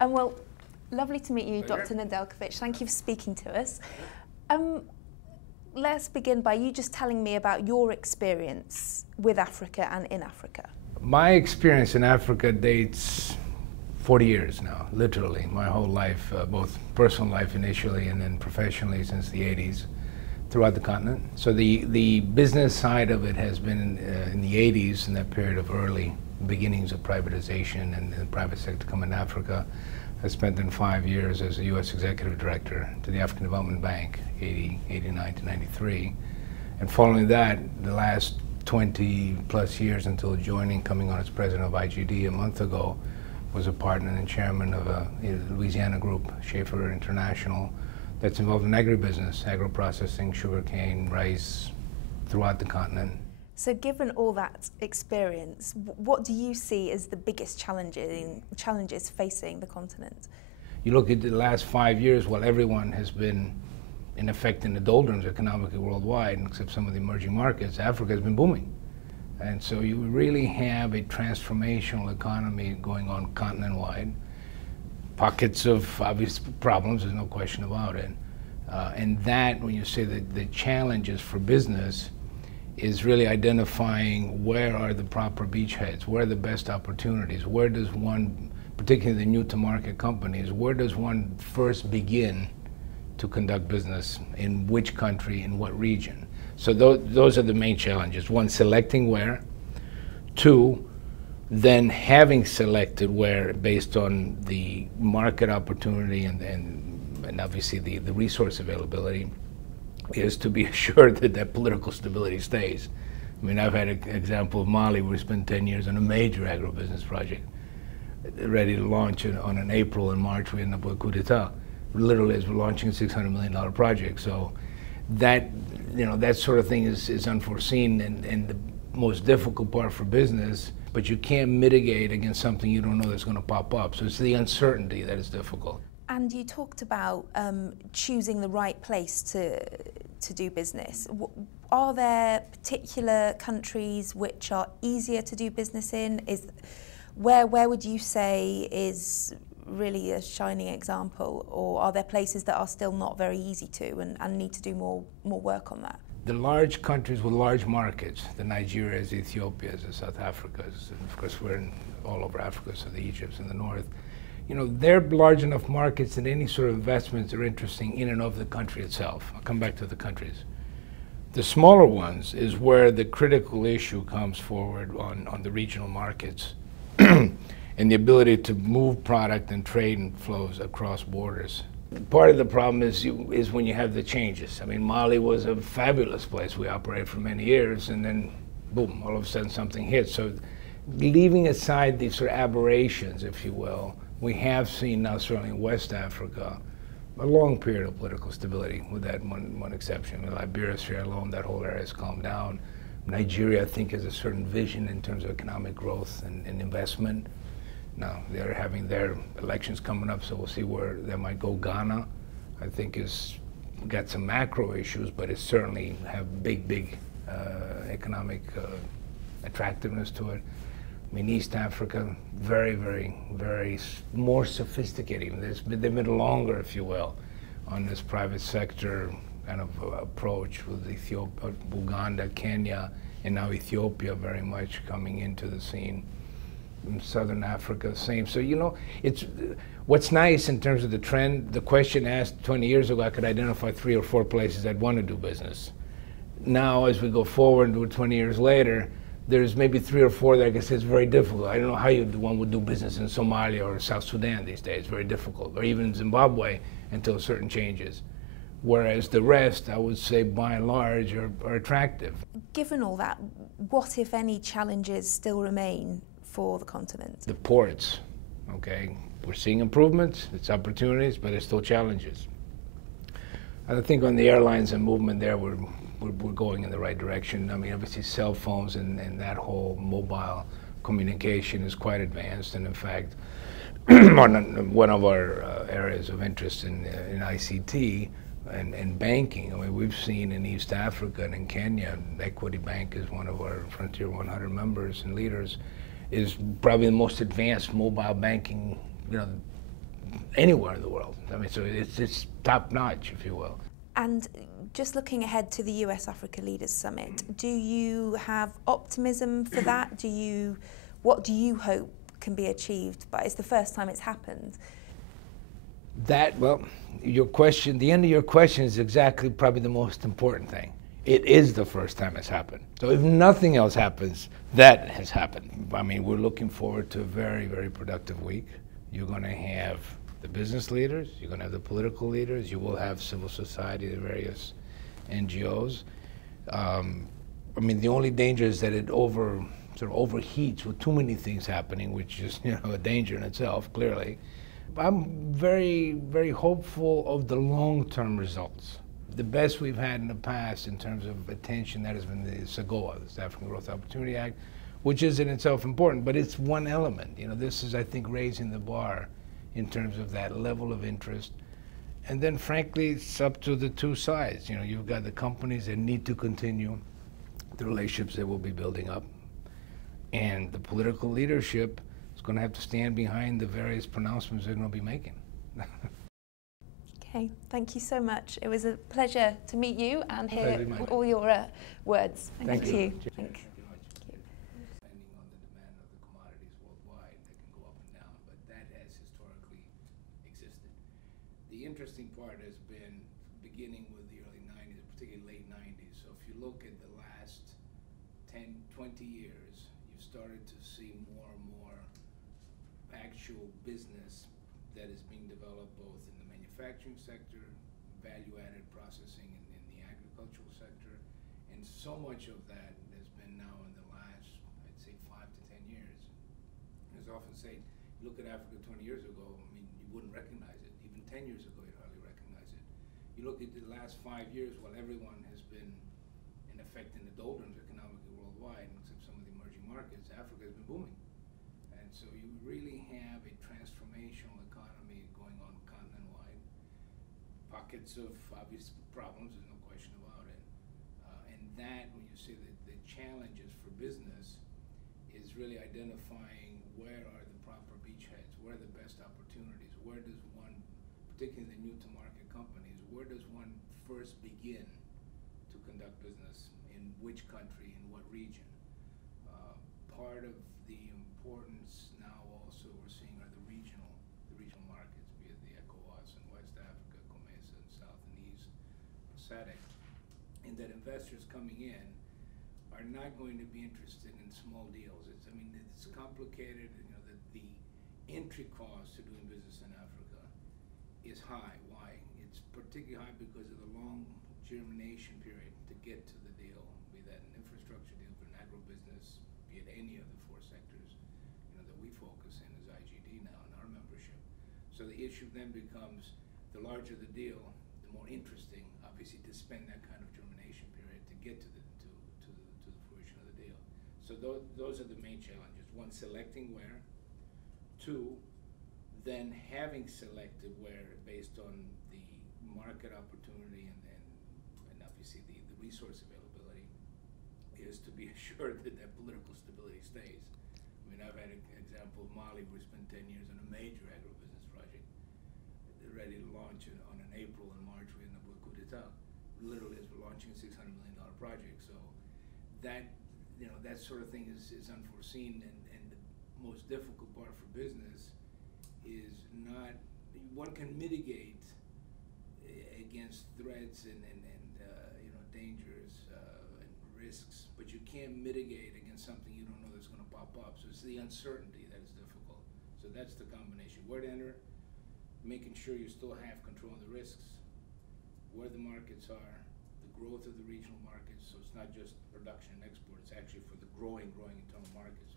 Well, lovely to meet you, Dr. Nedelcovych. Thank you for speaking to us. Let's begin by you just telling me about your experience with Africa and in Africa. My experience in Africa dates 40 years now, literally, my whole life, both personal life initially and then professionally since the 80s, throughout the continent. So the business side of it has been in the 80s, in that period of early beginnings of privatization and the private sector coming to Africa. I spent then 5 years as a U.S. Executive Director to the African Development Bank, 89 to 93. And following that, the last 20 plus years until joining, coming on as president of IGD a month ago, was a partner and chairman of a Louisiana group, Schaefer International, that's involved in agribusiness, agro-processing, sugarcane, rice, throughout the continent. So given all that experience, what do you see as the biggest challenges facing the continent? You look at the last 5 years, while everyone has been in effect in the doldrums economically worldwide, except some of the emerging markets, Africa has been booming. And so you really have a transformational economy going on continent-wide. Pockets of obvious problems, there's no question about it. And that, when you say that the challenges for business, is really identifying where are the proper beachheads, where are the best opportunities, where does one, particularly the new-to-market companies, where does one first begin to conduct business, in which country, in what region. So those are the main challenges. One, selecting where. Two, then having selected where based on the market opportunity and obviously the resource availability, is to be assured that that political stability stays. I mean, I've had an example of Mali where we spent 10 years on a major agribusiness project, ready to launch it on an April and March we end up with a coup d'etat. Literally as we're launching a $600 million project. So that, that sort of thing is unforeseen and the most difficult part for business, but you can't mitigate against something you don't know that's going to pop up. So it's the uncertainty that is difficult. And you talked about choosing the right place to do business. Are there particular countries which are easier to do business in? Where would you say is really a shining example, or are there places that are still not very easy to and need to do more work on that? The large countries with large markets, the Nigerias, the Ethiopias, the South Africas, and of course we're all over Africa, so the Egypts in the north, they're large enough markets that any sort of investments are interesting in and of the country itself. I'll come back to the countries. The smaller ones is where the critical issue comes forward on the regional markets and the ability to move product and trade and flows across borders. Part of the problem is when you have the changes. I mean, Mali was a fabulous place. We operated for many years, and then, boom, all of a sudden something hit. So leaving aside these sort of aberrations, if you will, we have seen now, certainly in West Africa, a long period of political stability, with that one exception. In Liberia, Sierra Leone, that whole area has calmed down. Nigeria, I think, has a certain vision in terms of economic growth and investment. Now, they're having their elections coming up, so we'll see where they might go. Ghana, I think, has got some macro issues, but it certainly have big economic attractiveness to it. I mean, East Africa, very more sophisticated. They've been longer, if you will, on this private sector kind of approach with Ethiopia, Uganda, Kenya, and now Ethiopia very much coming into the scene. In Southern Africa, same. So, it's what's nice in terms of the trend. The question asked 20 years ago, I could identify 3 or 4 places I'd want to do business. Now, as we go forward, 20 years later, there's maybe 3 or 4 that I guess it's very difficult. I don't know how one would do business in Somalia or South Sudan these days. Very difficult. Or even Zimbabwe until certain changes. Whereas the rest, I would say, by and large, are attractive. Given all that, what, if any, challenges still remain for the continent? The ports, okay? We're seeing improvements, it's opportunities, but there's still challenges. I think on the airlines and movement there, we're going in the right direction. I mean, obviously cell phones and that whole mobile communication is quite advanced, and in fact, one of our areas of interest in ICT and banking, I mean, we've seen in East Africa and in Kenya, Equity Bank is one of our Frontier 100 members and leaders, is probably the most advanced mobile banking, anywhere in the world. I mean, so it's top notch, if you will. And just looking ahead to the US Africa Leaders Summit, do you have optimism for that? What do you hope can be achieved? But it's the first time it's happened. Well, your question, the end of your question is exactly probably the most important thing. It is the first time it's happened. So if nothing else happens, that has happened. I mean, we're looking forward to a very, very productive week. You're going to have the business leaders, you're going to have the political leaders, you will have civil society, the various NGOs. I mean, the only danger is that it sort of overheats with too many things happening, which is, you know, a danger in itself, clearly. I'm very, very hopeful of the long-term results. The best we've had in the past in terms of attention, that has been the SAGOA, the South African Growth Opportunity Act, which is in itself important, but it's one element. You know, this is, I think, raising the bar in terms of that level of interest. And then, frankly, it's up to the two sides. You know, you've got the companies that need to continue the relationships that we'll be building up, and the political leadership is going to have to stand behind the various pronouncements they're going to be making. Okay, thank you so much. It was a pleasure to meet you and hear all your words. Thank you. Depending on the demand of the commodities worldwide, that can go up and down, but that has historically existed. The interesting part has been beginning with the early 90s, particularly late 90s. So if you look at the last 10, 20 years, you've started to see more and more actual business that is being developed both in the manufacturing sector, value-added processing in the agricultural sector, and so much of that has been now in the last, I'd say, 5 to 10 years. As I often say, look at Africa 20 years ago, I mean, you wouldn't recognize it. Even 10 years ago, you'd hardly recognize it. You look at the last 5 years, while everyone has been, in effect, in the doldrums economically worldwide, except some of the emerging markets, Africa has been booming. And so you really have a transformational economy going on continent-wide. Pockets of obvious problems, there's no question about it. And that, when you say that the challenges for business, is really identifying where are the proper beachheads, where are the best opportunities, where does one, particularly the new-to-market companies, where does one first begin to conduct business, in which country, in what region. Part of the importance now also we're seeing are the regional markets, be it the ECOWAS and West Africa, COMESA, and South and East, SADC, and that investors coming in are not going to be interested in small deals. It's complicated. You know, the entry cost to doing business in Africa is high. Why? It's particularly high because of the long germination period to get to the deal, be that an infrastructure deal, but an agribusiness, be it any of the 4 sectors, you know, that we focus in as IGD now in our membership. So the issue then becomes, the larger the deal, the more interesting, obviously, to spend that kind of germination period to get to the fruition of the deal. So those are the main challenges. 1, selecting where. 2, then having selected where based on the market opportunity and obviously the resource availability, is to be assured that that political stability stays. I mean, I've had an example of Mali, where we spent 10 years on a major agribusiness project. They're ready to launch it on an April and March, we end up with coup d'etat. Literally, as we're launching a $600 million project. So that, you know, that sort of thing is unforeseen, and the most difficult part for business is not, one can mitigate against threats and you know, dangers and risks, but you can't mitigate against something you don't know that's going to pop up. So it's the uncertainty that is difficult. So that's the combination. Where to enter, making sure you still have control of the risks, where the markets are, the growth of the regional markets. So it's not just production and export, it's actually for the growing internal markets.